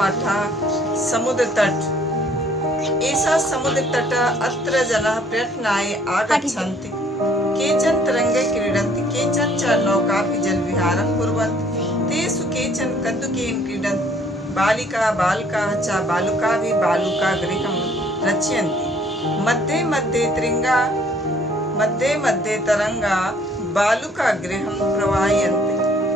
पाठः समुद्र तट। एषा समुद्र तट अत्र जनाः पर्यटनाय आगच्छन्ति। केचन तरङ्गे क्रीडन्ति, केचन च नौकाभिः जलविहारं कुर्वन्ति। तेषु केचन कन्दुकेन क्रीडन्ति। बालिका बालकाः च बालुकाभिः बालुकागृहं रचयन्ति। मध्ये मध्ये तरङ्गा बालुकागृहं प्रवाहयन्ति।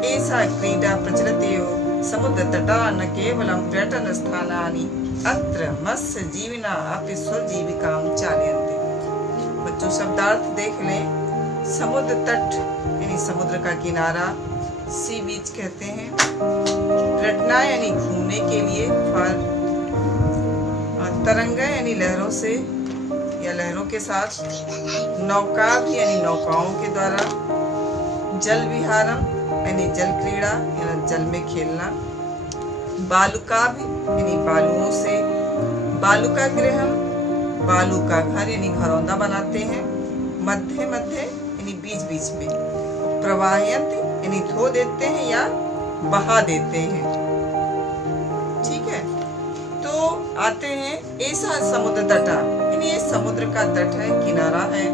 एषा क्रीडा प्रचलति एव। समुद्रतटाः न केवलं पर्यटनस्थानानि, अत्र मत्स्यजीविनः अपि स्वजीविकां चालयन्ति। बच्चों शब्दार्थ देख लें। समुद्र तट यानी समुद्र का किनारा, सी बीच कहते हैं। पर्यटना यानी घूमने के लिए, तरंगा यानी लहरों से या लहरों के साथ, नौका भी यानी नौकाओं के द्वारा, जल विहारम यानी जल क्रीड़ा यानी जल में खेलना, बालुका भी यानी बालुओं से, बालुका गृहम बालू का घर यानी घरौंदा बनाते हैं, मध्य मध्य यानी बीच बीच में, प्रवाहयंत यानी धो देते हैं या बहा देते हैं। ठीक है, तो आते हैं ऐसा समुद्र तटा यानी ये समुद्र का तट है, किनारा है।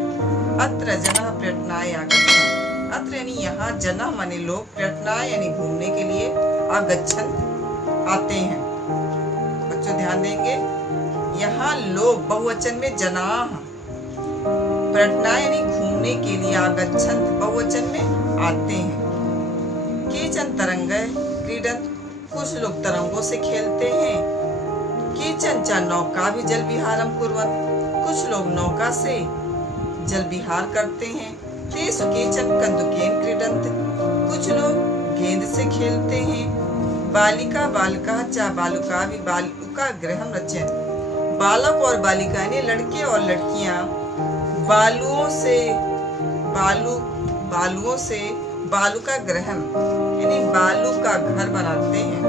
अत्र जनः पर्यटनाय आगच्छन्ति। अत्र यानी यहाँ जनः माने लोग, पर्यटनाय यानी घूमने के लिए, आगच्छन्ति आते हैं। बच्चों ध्यान देंगे, यहाँ लोग बहुवचन में जनाः, पर्यटनाय यानी घूमने के लिए, आगच्छन्ति बहुवचन में आते हैं। केचन तरंगैः क्रीडन्ति, कुछ लोग तरंगों से खेलते हैं। केचन च नौकाभिः जलविहारं कुर्वन्ति, कुछ लोग नौका से जल विहार करते हैं। तेषु केचन कन्दुकेन क्रीडन्ति, कुछ लोग गेंद से खेलते हैं। बालिका बालकाः च बालुकाभिः बालुकागृहं रचयन्ति। बालक और बालिका यानी लड़के और लड़कियां बालुओं से बालुका गृहम यानी बालू का घर बनाते हैं।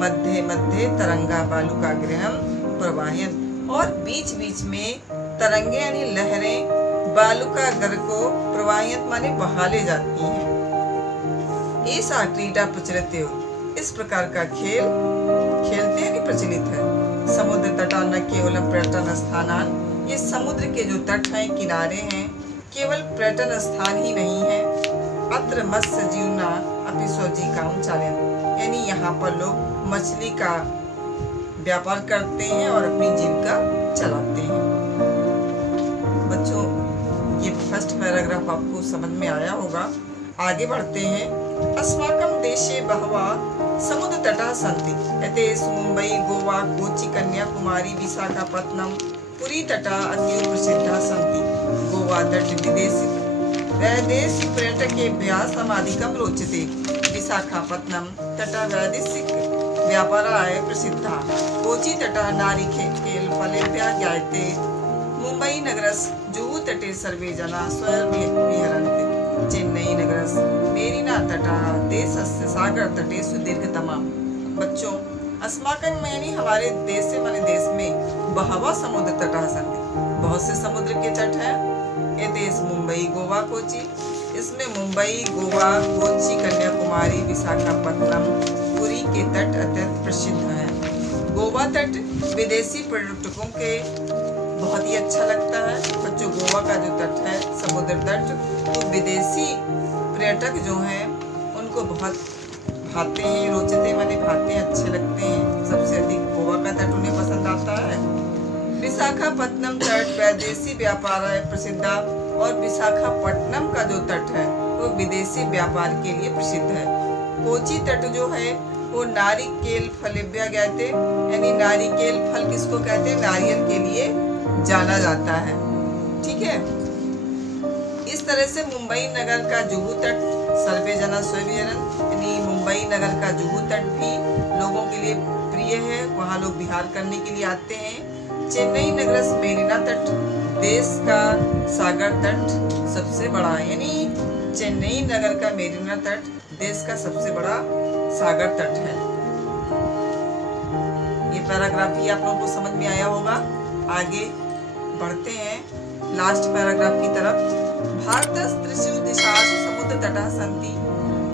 मध्य मध्य तरंगा बालुका गृहम प्रवाहयन्, और बीच बीच में तरंगे यानी लहरें बालुका घर को प्रवाहयन् माने बहा ले जाती हैं। ऐसा क्रीडा प्रचलित, इस प्रकार का खेल खेलते हैं, प्रचलित है। समुद्र तटा न केवल पर्यटन स्थानान, ये समुद्र के जो तट हैं, किनारे हैं, केवल पर्यटन स्थान ही नहीं है। अत्र मत्स्यजीविना अपि स्वजीविकां चालयन्ति, यानी यहाँ पर लोग मछली का व्यापार करते हैं और अपनी जीविका चलाते हैं। बच्चों ये फर्स्ट पैराग्राफ आपको समझ में आया होगा। आगे बढ़ते हैं। अस्माकं देशे बहवः समुद्र तटाः सन्ति। एतेषु मुम्बई, गोवा, कोचि, कन्याकुमारी, विशाखापत्तनम, पुरी तटाः अतीव प्रसिद्धाः सन्ति। गोवा तट वैदेशिक पर्यटकेभ्यः समाधिकं रोचते। विशाखापत्तनम तटः वैदेशिक व्यापाराय प्रसिद्धः। कोचि तटः नारिकेलफलेभ्यः ज्ञायते। मुम्बई नगरस्य जुहू तटे सर्वे जनाः स्वविहरन्ति। चेन्नई नगरस्य मेरिना तटः देशस्य सागर तटेषु दीर्घतमा। बच्चों अस्माकं यानी हमारे देश से माने देश में बहवः समुद्र तटाः सन्ति, बहुत से समुद्र के तट हैं। ये देश मुंबई, गोवा, कोची, इसमें मुंबई, गोवा, कोची, कन्याकुमारी, विशाखापत्तनम, पुरी के तट अत्यंत प्रसिद्ध हैं। गोवा तट विदेशी पर्यटकों के बहुत ही अच्छा लगता है। बच्चों गोवा का जो तट है समुद्र तट, तो विदेशी पर्यटक जो हैं उनको बहुत भाते हैं, रोचते माने भाते हैं, अच्छे लगते हैं। सबसे अधिक गोवा का तट उन्हें पसंद आता है। विशाखापत्तनम तट वैदेशी व्यापार है प्रसिद्ध, और विशाखापट्टनम का जो तट है वो विदेशी व्यापार के लिए प्रसिद्ध है। कोची तट जो है वो नारिकेल फलेभ्यः ज्ञायते, यानी नारिकेल फल किसको कहते हैं, नारियल के लिए जाना जाता है। ठीक है, इस तरह से मुंबई नगर का जुहू तट सर्वे जना स्वविहरन्, यानी मुंबई नगर का जुहू तट भी लोगों के लिए प्रिय है, वहाँ लोग विहार करने के लिए आते हैं। चेन्नई नगर मेरिना तट देश का सागर तट सबसे बड़ा है, यानी चेन्नई नगर का मेरिना तट देश का सबसे बड़ा सागर तट है। ये पैराग्राफ भी आप लोगों को समझ में आया होगा। आगे बढ़ते हैं लास्ट पैराग्राफ की तरफ। भारतस्त्रिषु दिशासु समुद्र तटाः सन्ति।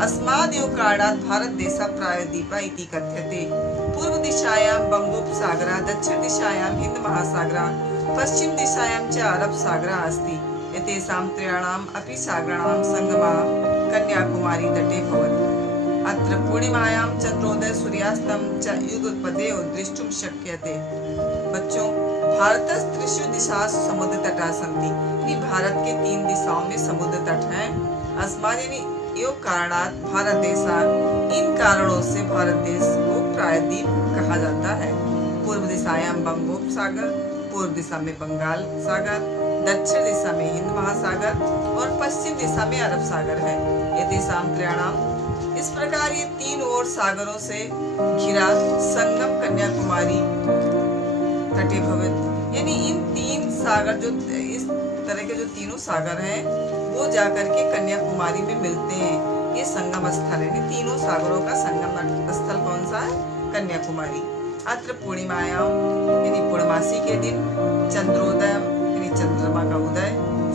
अस्मादेव कारणात् भारतदेशः प्रायद्वीपः इति कथ्यते। पूर्व दिशायां बंगोपसागरः, दक्षिण दिशायां हिंद महासागरः, पश्चिम दिशायां च अरब सागरः अस्ति। एतेषां त्रयाणाम् अपि सागराणां संगमः कन्याकुमारी तटे भवति। अत्र पूर्णिमायां चंद्रोदय सूर्यास्तं च युगपदेव द्रष्टुं शक्यते। बच्चों, भारतस्त्रिषु दिशासु समुद्र तटाः सन्ति। यानी भारत के 3 दिशाओं में समुद्र तट हैं। अस्मात् यानी योग कारणात् भारत देशात्, इन कारणों से भारत देश को प्रायद्वीप कहा जाता है। पूर्व दिशायां बंगोपसागर, पूर्व दिशा में बंगाल सागर, दक्षिण दिशा में हिंद महासागर और पश्चिम दिशा में अरब सागर है। एतेषां त्रयाणाम्, इस प्रकार ये 3 ओर सागरों से घिरा संगम कन्याकुमारी तटे भवति। यानी इन 3 सागर, जो इस तरह के जो तीनों सागर हैं, वो जाकर के कन्याकुमारी में मिलते हैं। ये संगम स्थल है, तीनों सागरों का संगम स्थल कौन सा है? कन्याकुमारी। अत्र पूर्णिमायां यानी पूर्णमासी के दिन, चंद्रोदय यानी चंद्रमा का उदय,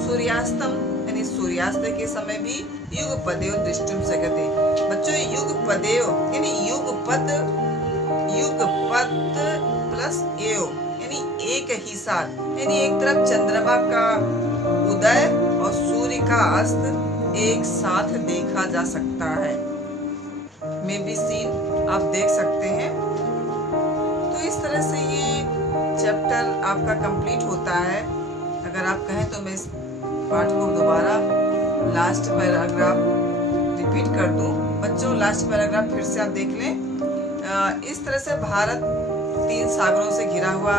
सूर्यास्तम यानी सूर्यास्त के समय भी युगपदेव दृष्टुम शक्यते। बच्चों, युगपदेव यानी युगपद प्लस एव यानी एक ही साथ, यानी एक तरफ चंद्रमा का उदय और सूर्य का अस्त एक साथ देखा जा सकता है। मे बी सीन आप देख सकते हैं। तो इस तरह से ये चैप्टर आपका कंप्लीट होता है। अगर आप कहें तो मैं इस पाठ को दोबारा लास्ट पैराग्राफ रिपीट कर दूं। बच्चों, लास्ट पैराग्राफ फिर से आप देख लें। इस तरह से भारत 3 सागरों से घिरा हुआ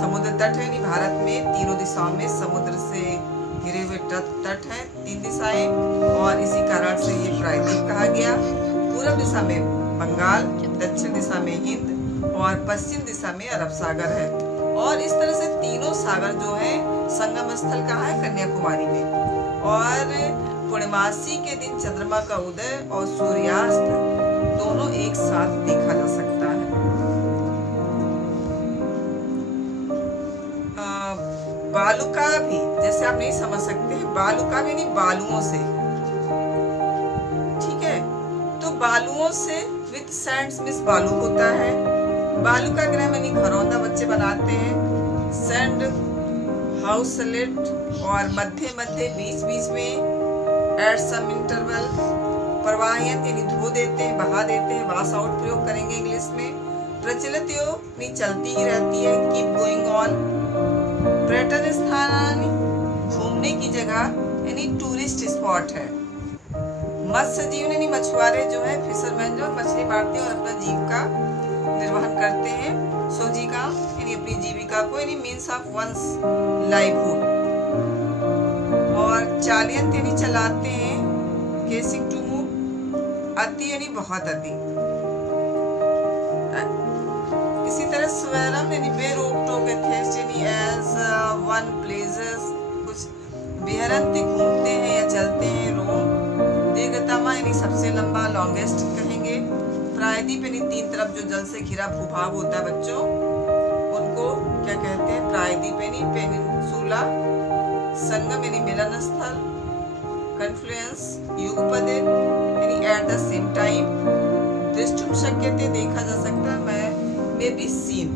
समुद्र तट है। यानी भारत में तीनों दिशाओं में समुद्र से घिरे हुए तट हैं, 3 दिशाएं, और इसी कारण से ये प्रायद्वीप कहा गया। पूर्व दिशा में बंगाल, दक्षिण दिशा में हिंद और पश्चिम दिशा में अरब सागर है। और इस तरह से तीनों सागर जो है संगम स्थल कहाँ है? कन्याकुमारी में। और पूर्णमासी के दिन चंद्रमा का उदय और सूर्यास्त दोनों एक साथ देखा जा सकता है। बालुका भी, जैसे आप नहीं समझ सकते हैं, बालुका भी नहीं, बालुओं से, ठीक है। तो बालुओं से विथ सैंड्स मिस बालू होता है। बालू का ग्रह यानी घरौंदा बच्चे बनाते हैं। सैंड हाउसलेट, और मध्य मध्य बीच बीच में एट सम इंटरवल प्रवाहयंत यानी धो देते हैं, बहा देते हैं, वाश आउट प्रयोग करेंगे इंग्लिश में। प्रचलित यानी चलती ही रहती है, कीप गोइंग ऑन। पर्यटन स्थान घूमने की जगह यानी टूरिस्ट स्पॉट है। मत्स्य जीवन यानी मछुआरे जो है, फिशरमैन जो मछली मारते हैं और अपना जीविका निर्वहन करते हैं। सोजीका यानी अपनी जीविका को, यानी मीन्स ऑफ वंस लाइवहुड। और चालियंत यानी चलाते हैं, केसिंग टू मूव। अति यानी बहुत अति। इसी तरह स्वरम यानी बेरोक टोक, एथेस्ट यानी एज वन प्लेसेस, कुछ बेहरंती घूमते हैं या चलते हैं। रोम दीर्घतमा यानी सबसे लंबा, लॉन्गेस्ट कहेंगे। प्रायद्वीप यानी 3 तरफ जो जल से घिरा भूभाग होता है बच्चों, उनको क्या कहते हैं? प्रायद्वीप यानी पेनिनसुला। संगम यानी मिलन स्थल। कन्फ्लुएंस युगपदे यानी एट द सेम टाइम। दृष्टुम शक्यते देखा जा सकता है, मैं मे बी सीन।